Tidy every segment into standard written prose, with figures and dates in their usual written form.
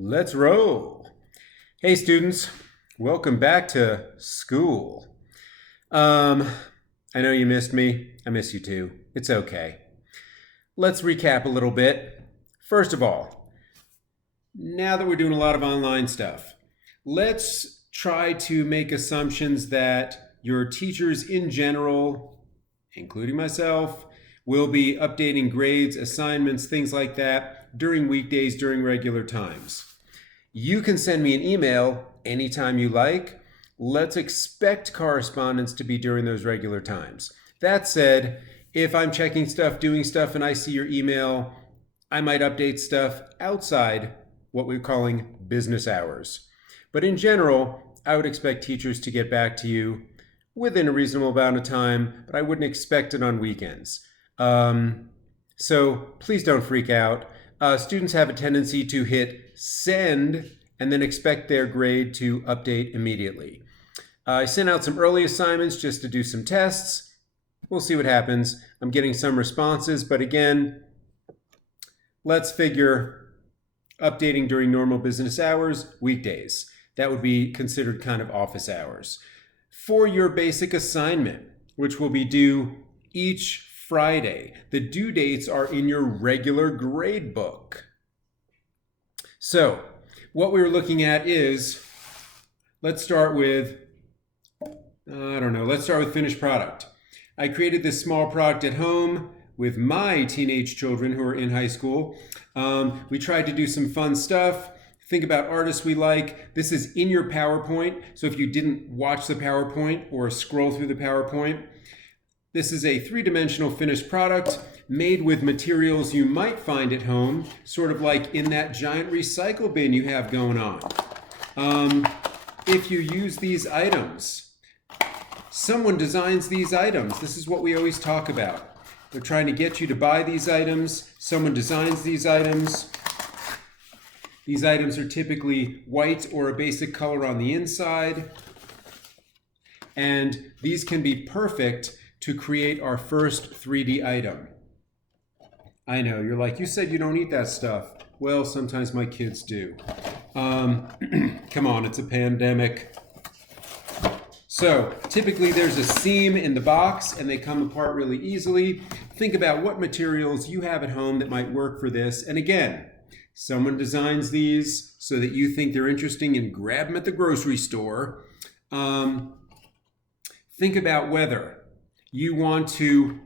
Let's roll. Hey students, welcome back to school. I know you missed me. I miss you too. It's okay. Let's recap a little bit. First of all, now that we're doing a lot of online stuff, let's try to make assumptions that your teachers in general, including myself, will be updating grades, assignments, things like that during weekdays, during regular times. You can send me an email anytime you like. Let's expect correspondence to be during those regular times. That said, if I'm checking stuff, doing stuff, and I see your email, I might update stuff outside what we're calling business hours. But in general, I would expect teachers to get back to you within a reasonable amount of time, but I wouldn't expect it on weekends. So please don't freak out. Students have a tendency to hit send and then expect their grade to update immediately. I sent out some early assignments just to do some tests. We'll see what happens. I'm getting some responses, but again, let's figure updating during normal business hours, weekdays. That would be considered kind of office hours. For your basic assignment, which will be due each Friday, the due dates are in your regular grade book. So what we're looking at is, let's start with finished product. I created this small product at home with my teenage children who are in high school. We tried to do some fun stuff. Think about artists we like. This is in your PowerPoint. So if you didn't watch the PowerPoint or scroll through the PowerPoint, this is a three-dimensional finished product made with materials you might find at home, sort of like in that giant recycle bin you have going on. If you use these items, someone designs these items. This is what we always talk about. They're trying to get you to buy these items. Someone designs these items. These items are typically white or a basic color on the inside. And these can be perfect to create our first 3D item. I know, you're like, you said you don't eat that stuff. Well, sometimes my kids do. Come on, it's a pandemic. So typically there's a seam in the box and they come apart really easily. Think about what materials you have at home that might work for this. And again, someone designs these so that you think they're interesting and grab them at the grocery store. Think about whether you want to,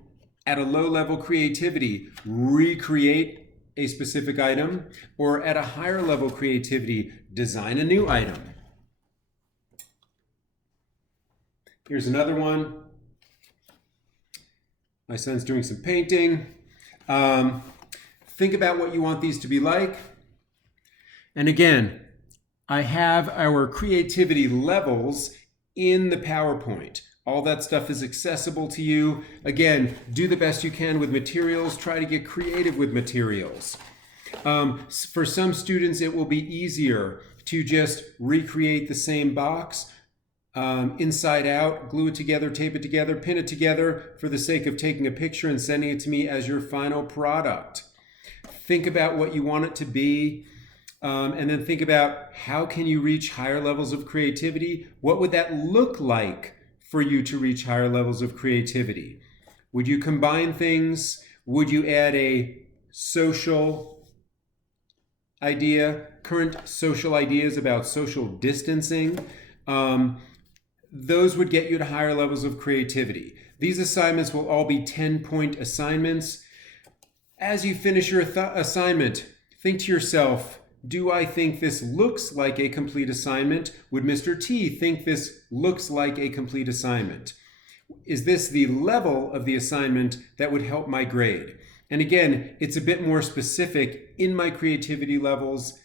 at a low level creativity, recreate a specific item, or at a higher level creativity, design a new item. Here's another one. My son's doing some painting. Think about what you want these to be like. And again, I have our creativity levels in the PowerPoint. All that stuff is accessible to you. Again, do the best you can with materials. Try to get creative with materials. For some students, it will be easier to just recreate the same box inside out, glue it together, tape it together, pin it together for the sake of taking a picture and sending it to me as your final product. Think about what you want it to be. And then think about how can you reach higher levels of creativity? What would that look like for you to reach higher levels of creativity? Would you combine things? Would you add a social idea, current social ideas about social distancing? Those would get you to higher levels of creativity. These assignments will all be 10-point assignments. As you finish your assignment, think to yourself, do I think this looks like a complete assignment? Would Mr. T think this looks like a complete assignment? Is this the level of the assignment that would help my grade? And again, it's a bit more specific in my creativity levels.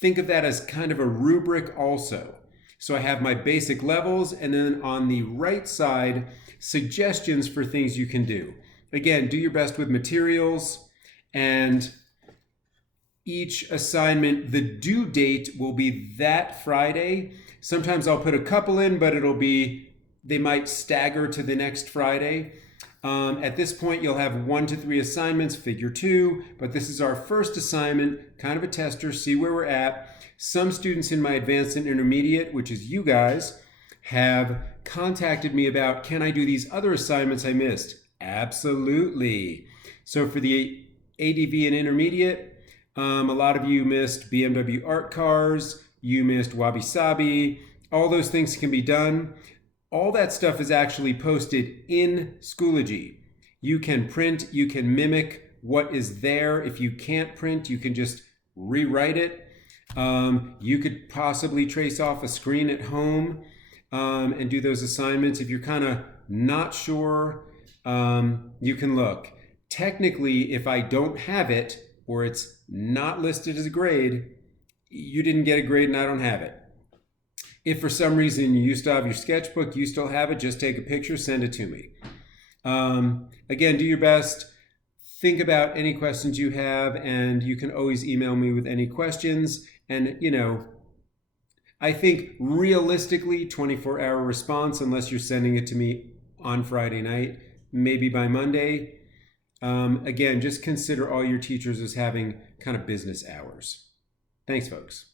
Think of that as kind of a rubric also. So I have my basic levels, and then on the right side, suggestions for things you can do. Again, do your best with materials, and each assignment, the due date will be that Friday. Sometimes I'll put a couple in, but they might stagger to the next Friday. At this point, you'll have 1 to 3 assignments, figure 2, but this is our first assignment, kind of a tester, see where we're at. Some students in my advanced and intermediate, which is you guys, have contacted me about, can I do these other assignments I missed? Absolutely. So for the ADV and intermediate, a lot of you missed BMW art cars, you missed Wabi Sabi, all those things can be done. All that stuff is actually posted in Schoology. You can print, you can mimic what is there. If you can't print, you can just rewrite it. You could possibly trace off a screen at home and do those assignments. If you're kind of not sure, you can look. Technically, if I don't have it or it's not listed as a grade, you didn't get a grade and I don't have it. If for some reason you still have your sketchbook, you still have it, just take a picture, send it to me. Again, do your best. Think about any questions you have, and you can always email me with any questions. And, I think realistically, 24-hour response, unless you're sending it to me on Friday night, maybe by Monday. Again, just consider all your teachers as having kind of business hours. Thanks, folks.